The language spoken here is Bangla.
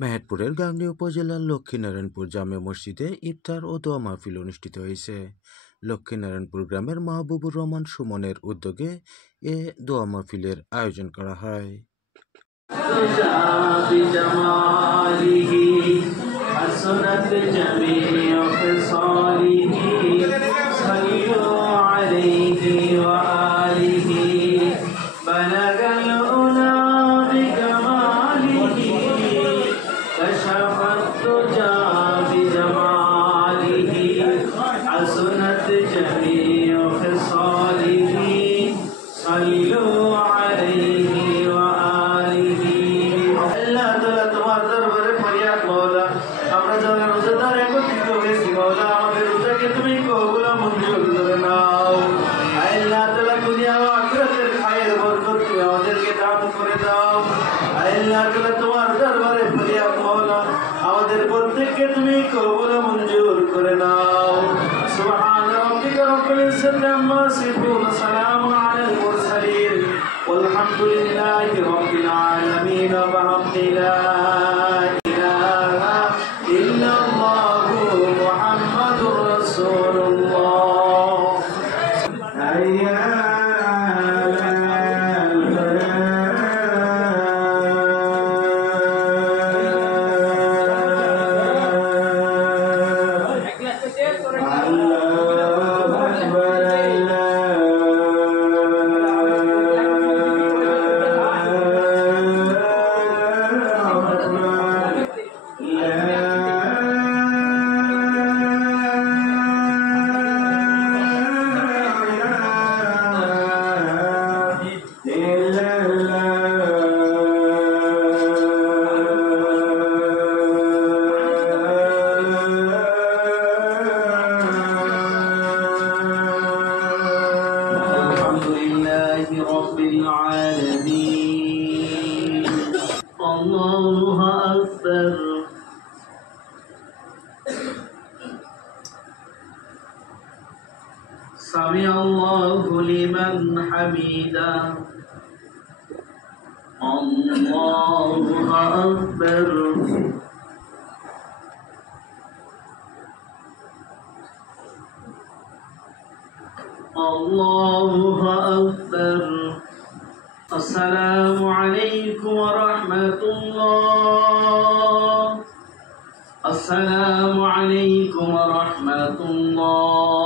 মেহেরপুরের গাংনী উপজেলার লক্ষ্মীনারায়ণপুর জামে মসজিদে ইফতার ও দোয়া মাহফিল অনুষ্ঠিত হয়েছে। লক্ষ্মীনারায়ণপুর গ্রামের মাহবুবুর রহমান সুমনের উদ্যোগে এ দোয়া মাহফিলের আয়োজন করা হয়। আমরা যারা রোজাদার একত্রিত হয়েছি মওলা আমাদের রোজাকে তুমি কবুল মঞ্জুর করে নাও। আল্লাহ তাআলা দুনিয়া ও আখিরাতের খায়ের বরকত তুমি আমাদেরকে দান করে দাও। আল্লাহ তাআলা তোমার দরবারে ফরিয়াদ মওলা আমাদের প্রত্যেককে তুমি কবুল মঞ্জুর করে নাও। সুবহান রাব্বিকা রাব্বিল ইজ্জাতি আম্মা ইয়াসিফুন সালামুন আলাল মুরসালিন ওয়ালহামদুলিল্লাহি রাব্বিল আলামিন ওয়া رب العالمين الله أكبر سمع الله لمن حمده الله أكبر الله أكبر السلام عليكم ورحمة الله السلام عليكم ورحمة الله